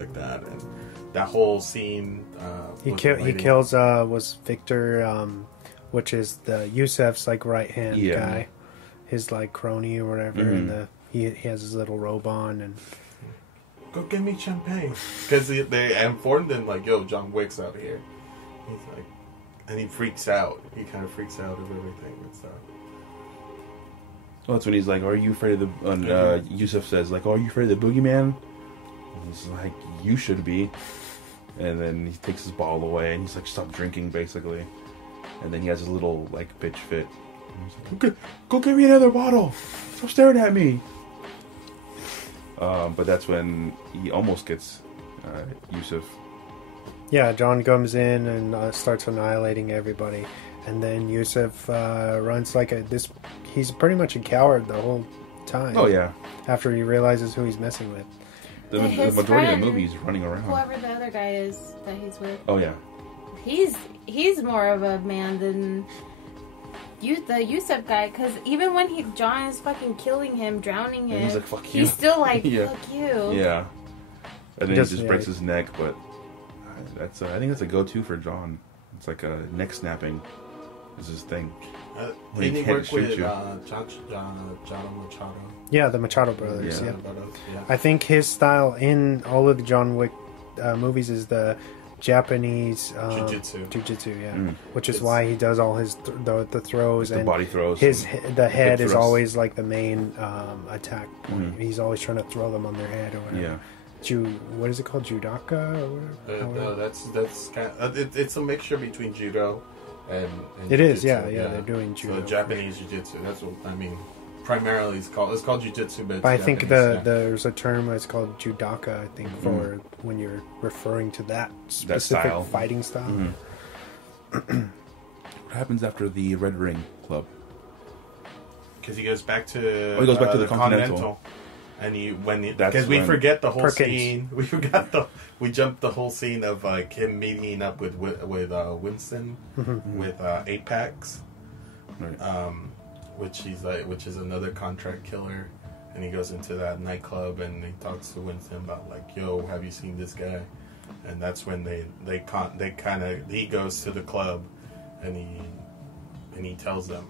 like that, and that whole scene. He kills was Victor, which is the Yusef's like right hand guy, his like crony or whatever, and he has his little robe on and. Go get me champagne, because they informed him like, "Yo, John Wick's out here." He's like, and he freaks out. He kind of freaks out of everything and stuff. Well, that's when he's like, "Are you afraid of the?" And Yusef says, "Like, are you afraid of the boogeyman?" And he's like, "You should be." And then he takes his bottle away, and he's like, "Stop drinking," basically. And then he has his little like bitch fit. And he's like, "Go get me another bottle! Stop staring at me!" But that's when he almost gets Yusef. Yeah, John comes in and starts annihilating everybody, and then Yusef runs like this. He's pretty much a coward the whole time. Oh yeah. After he realizes who he's messing with. The majority of the movie is running around. Whoever the other guy is that he's with. Oh yeah. He's more of a man than the Yusef guy, because even when John is fucking killing him, drowning him, he's like, "Fuck you." He's still like, yeah. "Fuck you." Yeah. And then he just breaks his neck, but that's I think that's a go-to for John. It's like a neck snapping is his thing. Did he work with John Machado? Yeah, the Machado brothers. Yeah. Yeah. I think his style in all of the John Wick movies is the Japanese jiu-jitsu, yeah, which is why he does all his the throws and the body throws. The head is always like the main attack point. He's always trying to throw them on their head or whatever. Yeah. What is it called? Judaka or whatever? No, that's kind of, it's a mixture between judo and it is, yeah. They're doing judo. So Japanese jiu-jitsu. That's what I mean. Primarily, it's called jiu-jitsu, but I think there's a term that's called judaka. I think for when you're referring to that specific fighting style. What happens after the Red Ring Club? Because he goes back to the Continental. And because we forget the whole scene. We jumped the whole scene of like him meeting up with Winston with Apex. Right. Which is another contract killer, and he goes into that nightclub and he talks to Winston about like, "Yo, have you seen this guy?" And that's when he goes to the club, and he tells them.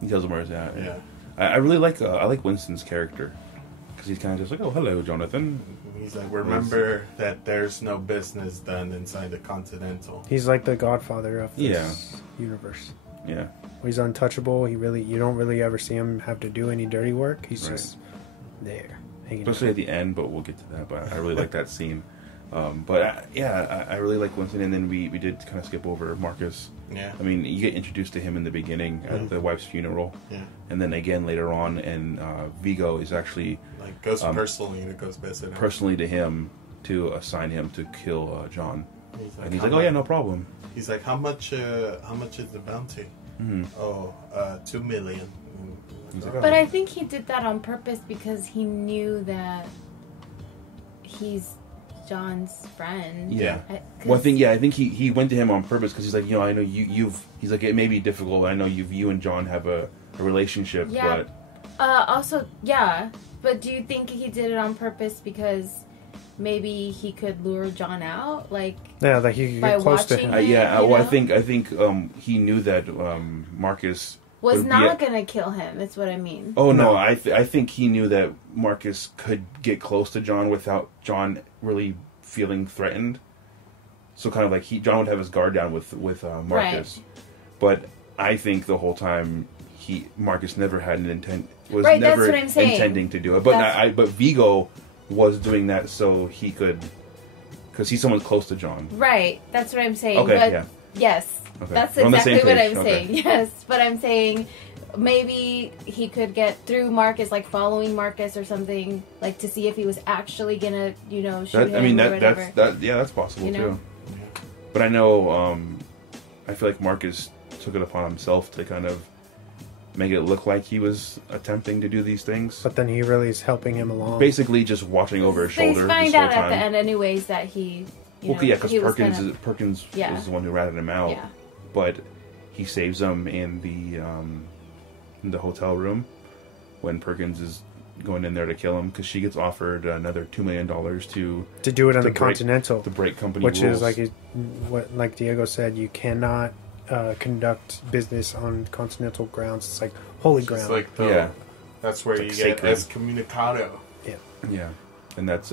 He tells them where he's at. Yeah. I really like Winston's character, because he's kind of just like, "Oh, hello, Jonathan." He's like, "Remember that there's no business done inside the Continental." He's like the Godfather of this universe. Yeah. He's untouchable. You don't really ever see him have to do any dirty work. He's just there. Especially at the end, but we'll get to that. But I really like that scene. I really like Winston. And then we did kind of skip over Marcus. Yeah. I mean, you get introduced to him in the beginning at the wife's funeral. Yeah. And then again later on, and Vigo is actually like goes personally to him to assign him to kill John. He's like, "Oh yeah, no problem." He's like, how much is the bounty? Mm-hmm. Oh, $2 million. But I think he did that on purpose because he knew that he's John's friend. Yeah. I think he went to him on purpose because he's like, I know he's like, it may be difficult. I know you and John have a relationship, yeah. But but do you think he did it on purpose because maybe he could lure John out, like that he could get close to him. I think he knew that Marcus was not gonna kill him. That's what I mean. Oh no, I think he knew that Marcus could get close to John without John really feeling threatened. So kind of like John would have his guard down with Marcus, right. But I think the whole time Marcus never had an intent. Was right, never that's what I'm saying. Intending to do it, but Vigo was doing that so he could, because he's someone close to John. Right, that's what I'm saying. Okay, but yes, okay. That's exactly what I'm saying. Yes, but I'm saying maybe he could get through Marcus, like following Marcus or something, like to see if he was actually gonna, shoot him or whatever. That's possible too. But I know, I feel like Marcus took it upon himself to kind of make it look like he was attempting to do these things. But then he really is helping him along. Basically just watching over his shoulder. They find out at the end anyways that he... because Perkins was the one who ratted him out. Yeah. But he saves him in the hotel room when Perkins is going in there to kill him because she gets offered another $2 million to do it on the Continental, to break company which rules. is like Diego said, you cannot conduct business on Continental grounds. It's like holy ground. Like that's where you get excommunicado. Yeah, and that's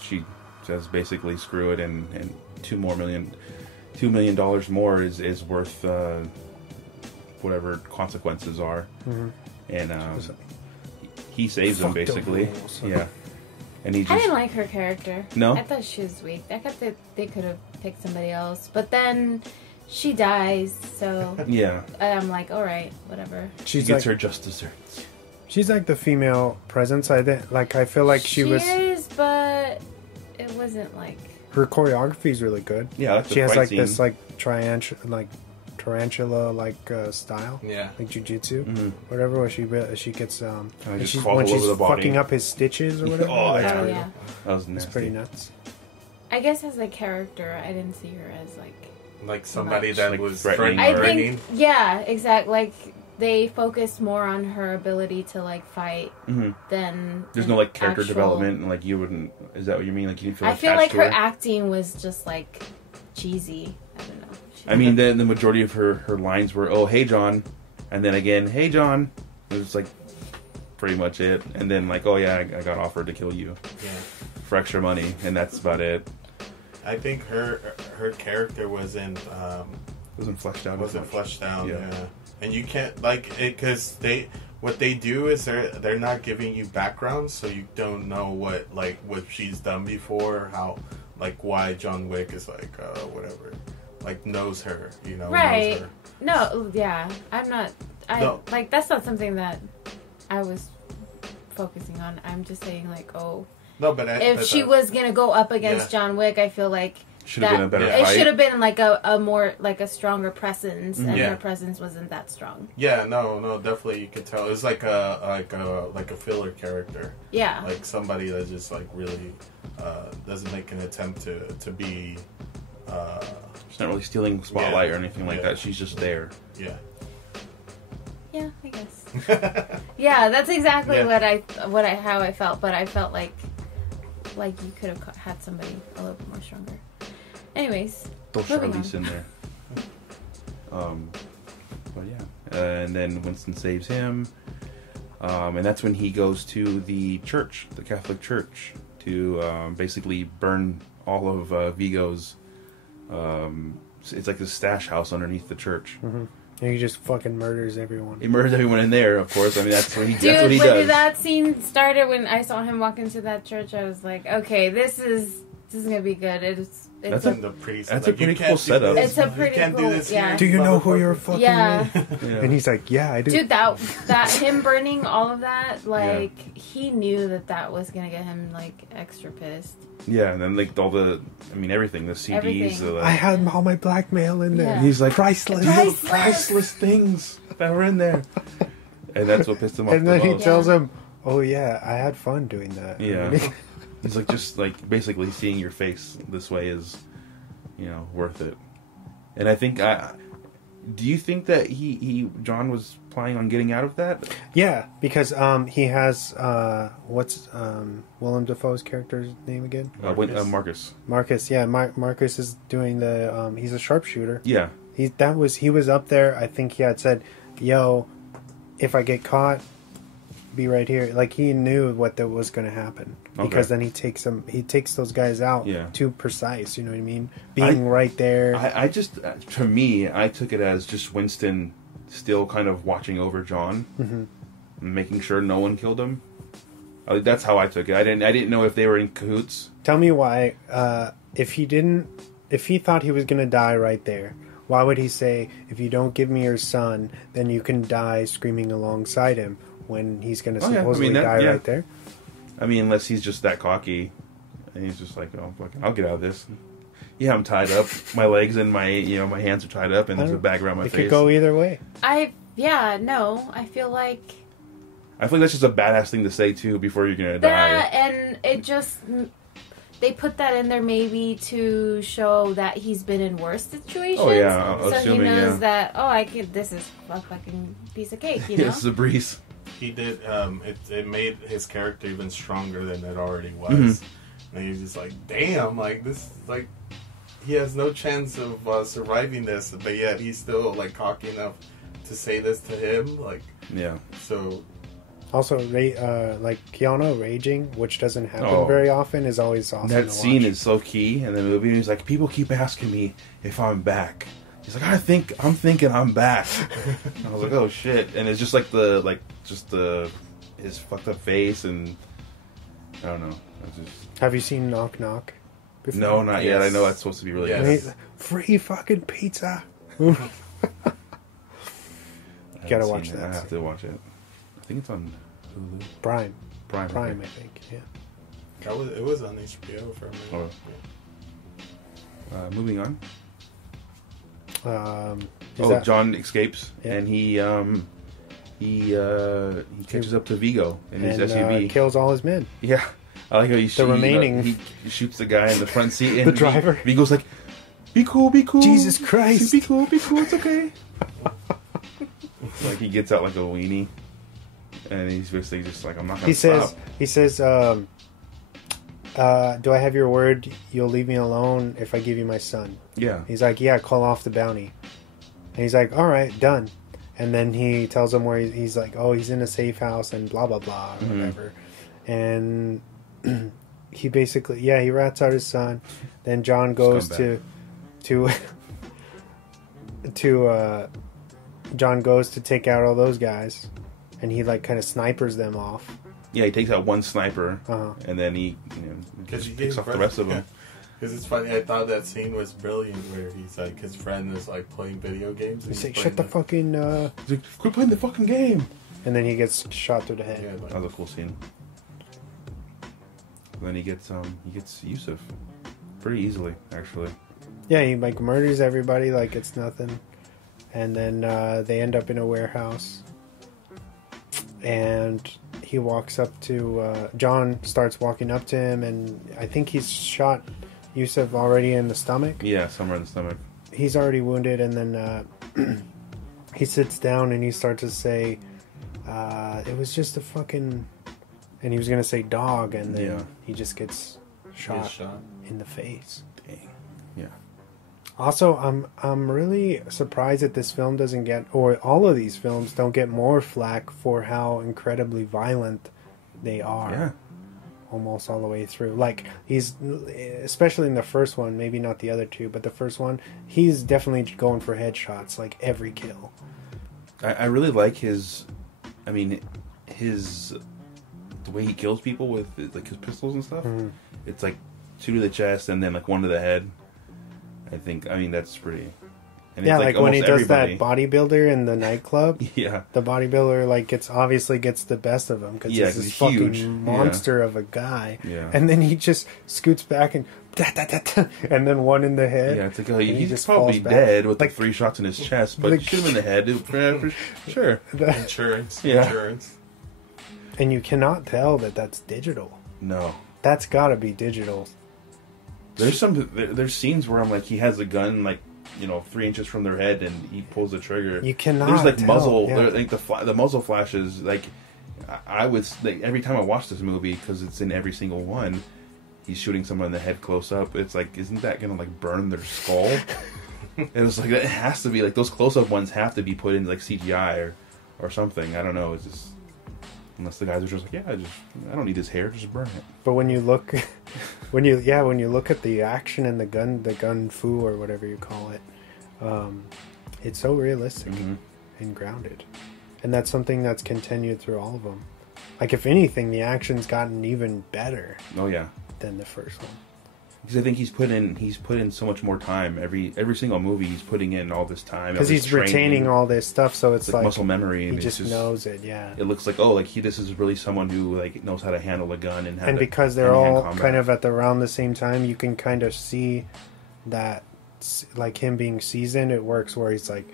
she says basically screw it, and $2 million more is worth whatever consequences are, and he saves them basically. Yeah, and he. I didn't like her character. No, I thought she was weak. I thought that they could have picked somebody else, but then she dies. So yeah, I'm like, all right, whatever. She gets her just desserts. She's like the female presence. I feel like she was. She is, but it wasn't like. Her choreography is really good. Yeah, she has like scene. This like tarantula style. Yeah, like jujitsu, whatever. Where she gets when she's fucking body. Up his stitches or whatever. Yeah. That was nasty. It's pretty nuts. I guess as a character, I didn't see her as like somebody that was threatening. I think, yeah, exactly. Like they focused more on her ability to fight than there's no character development, and you wouldn't. Is that what you mean? Like you didn't feel. I feel like her acting was just cheesy. I don't know. I mean, the majority of her lines were, "Oh, hey, John," and then again, "Hey, John." It was pretty much it. And then "Oh yeah, I got offered to kill you for extra money," and that's about it. I think her character wasn't fleshed out. Wasn't fleshed out. Yeah. And you can't because what they do is they're not giving you background, so you don't know what she's done before, how why John Wick is whatever, knows her, right? Knows her. No, yeah, I'm not. That's not something that I was focusing on. I'm just saying no, but if she was gonna go up against John Wick, I feel like. Should have been a better fight. It should have been a more a stronger presence, and her presence wasn't that strong. Yeah, no, definitely you could tell. It's like a filler character. Yeah, somebody that just really doesn't make an attempt to be. She's not really stealing spotlight or anything like that. She's just there. Yeah. Yeah, I guess. Yeah, that's exactly how I felt. But I felt like you could have had somebody a little bit more stronger. Anyways, throw Charlize in there. But yeah, and then Winston saves him, and that's when he goes to the church, the Catholic Church, to basically burn all of Vigo's. It's like a stash house underneath the church. And he just fucking murders everyone. He murders everyone in there, of course. I mean, that's what he does. When that scene started, when I saw him walk into that church, I was like, okay, this is gonna be good. That's a pretty cool setup. It's a pretty cool. Yeah. Do you know who you're fucking? Yeah. And he's like, yeah, I do. Dude, that him burning all of that, he knew that was gonna get him extra pissed. Yeah, and then everything, the CDs. I had all my blackmail in there. Yeah. He's like, priceless things that were in there. And that's what pissed him off. And then he tells him, "Oh yeah, I had fun doing that." Yeah. He's just basically seeing your face this way is, worth it. And I think do you think that John was planning on getting out of that? Yeah, because he has what's Willem Dafoe's character's name again? Marcus. Marcus, yeah. Marcus is doing the he's a sharpshooter. Yeah. He was up there. I think he had said, "Yo, if I get caught, be right here." He knew what was going to happen because then he takes those guys out too precise. You know what I mean? Being right there. I just, to me, I took it as just Winston still kind of watching over John, making sure no one killed him. That's how I took it. I didn't know if they were in cahoots. Tell me why. If he thought he was going to die right there, why would he say, "If you don't give me your son, then you can die screaming alongside him"? When he's going to supposedly die right there. I mean, unless he's just that cocky, and he's just like, "Oh, fucking, I'll get out of this." Yeah, I'm tied up. My legs and my hands are tied up, and there's a bag around my face. It could go either way. I feel like that's just a badass thing to say too before you're gonna die. And it just they put that in there maybe to show that he's been in worse situations. Oh yeah, so he knows that. Oh, this is a fucking piece of cake. You know, this is a breeze. he did, it made his character even stronger than it already was. Mm-hmm. And he's just like, damn, like, this, like, he has no chance of surviving this, but yet he's still, like, cocky enough to say this to him, like, Yeah. so... Also, like Keanu raging, which doesn't happen very often, is always awesome. That scene is so key in the movie. He's like, people keep asking me if I'm back. He's like, I'm thinking I'm back. I was like, oh shit! And it's just like his fucked up face, and I don't know. Have you seen Knock Knock? Before? No, not yet. I know that's supposed to be really good. Free fucking pizza. You gotta watch that. I have to watch it. I think it's on Hulu. Prime, okay. I think. Yeah. It was on HBO for a minute. Moving on. That... John escapes, and he catches up to Vigo in his SUV. Kills all his men. Yeah, I like how he he shoots the guy in the front seat. And the driver. Vigo's like, "Be cool, be cool." Jesus Christ! Be cool, it's okay. Like he gets out like a weenie, and he's basically just like, "I'm not gonna stop." He says, "Do I have your word? You'll leave me alone if I give you my son." Yeah. He's like, "Yeah, call off the bounty." And he's like, "All right, done." And then he tells him where he's like, "Oh, he's in a safe house and blah blah blah or whatever." And he basically, he rats out his son. Then John goes John goes to take out all those guys, and he like kind of snipers them off. Yeah, he takes out one sniper, and then he picks off the rest of them. Because it's funny, I thought that scene was brilliant where he's like, his friend is like playing video games. He's like, shut the fucking... He's like, quit playing the fucking game! And then he gets shot through the head. Yeah, that was a cool scene. Then he gets Yusuf pretty easily, actually. Yeah, he like murders everybody like it's nothing. And then they end up in a warehouse. And he walks up to... John starts walking up to him, and I think he's shot Yusuf already in the stomach. Yeah, somewhere in the stomach. He's already wounded, and then he sits down and he starts to say, it was just a fucking... And he was going to say dog, and then he just gets shot in the face. Dang. Yeah. Also, I'm really surprised that this film doesn't get, or all of these films don't get more flack for how incredibly violent they are. Yeah. Almost all the way through. Like, he's, especially in the first one, maybe not the other two, but the first one, he's definitely going for headshots, like every kill. I really like his the way he kills people with like his pistols and stuff. Mm-hmm. It's like 2 to the chest and then like 1 to the head. That's pretty. And yeah, it's like when he does that bodybuilder in the nightclub. Yeah, the bodybuilder obviously gets the best of him because he's this fucking huge monster of a guy. Yeah, and then he just scoots back and and then 1 in the head. Yeah, it's like he's just probably dead with like 3 shots in his chest, but shoot him in the head for sure. Insurance. And you cannot tell that that's digital. No, that's got to be digital. There's scenes where I'm like, he has a gun like 3 inches from their head and he pulls the trigger. You cannot. There's like tell, muzzle. Yeah. Like the muzzle flashes. Like I would like every time I watch this movie because it's in every single one. He's shooting someone in the head close up. It's like, isn't that gonna like burn their skull? It was like it has to be like those close up ones have to be put in like CGI or something. I don't know. It's just. Unless the guys are just like, I don't need his hair, just burn it. But when you look, when you look at the action and the gun fu or whatever you call it, it's so realistic and grounded, and that's something that's continued through all of them. Like if anything, the action's gotten even better. Oh yeah, than the first one. Because I think he's put in so much more time. Every single movie he's putting in all this time. Because he's retaining all this stuff, so it's like muscle memory. He just knows it. Yeah. It looks like this is really someone who like knows how to handle a gun and because they're all kind of around the same time, you can kind of see that like him being seasoned. It works where he's like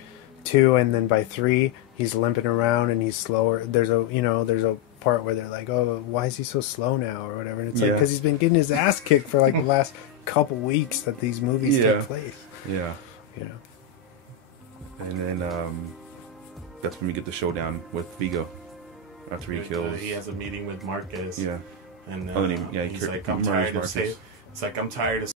2, and then by 3 he's limping around and he's slower. There's a part where they're like, oh, why is he so slow now or whatever, and it's like because he's been getting his ass kicked for like the last couple weeks that these movies take place. And then that's when we get the showdown with Vigo. After he kills, he has a meeting with Marcus. Yeah. And he's like, I'm tired of saying. It's like, I'm tired of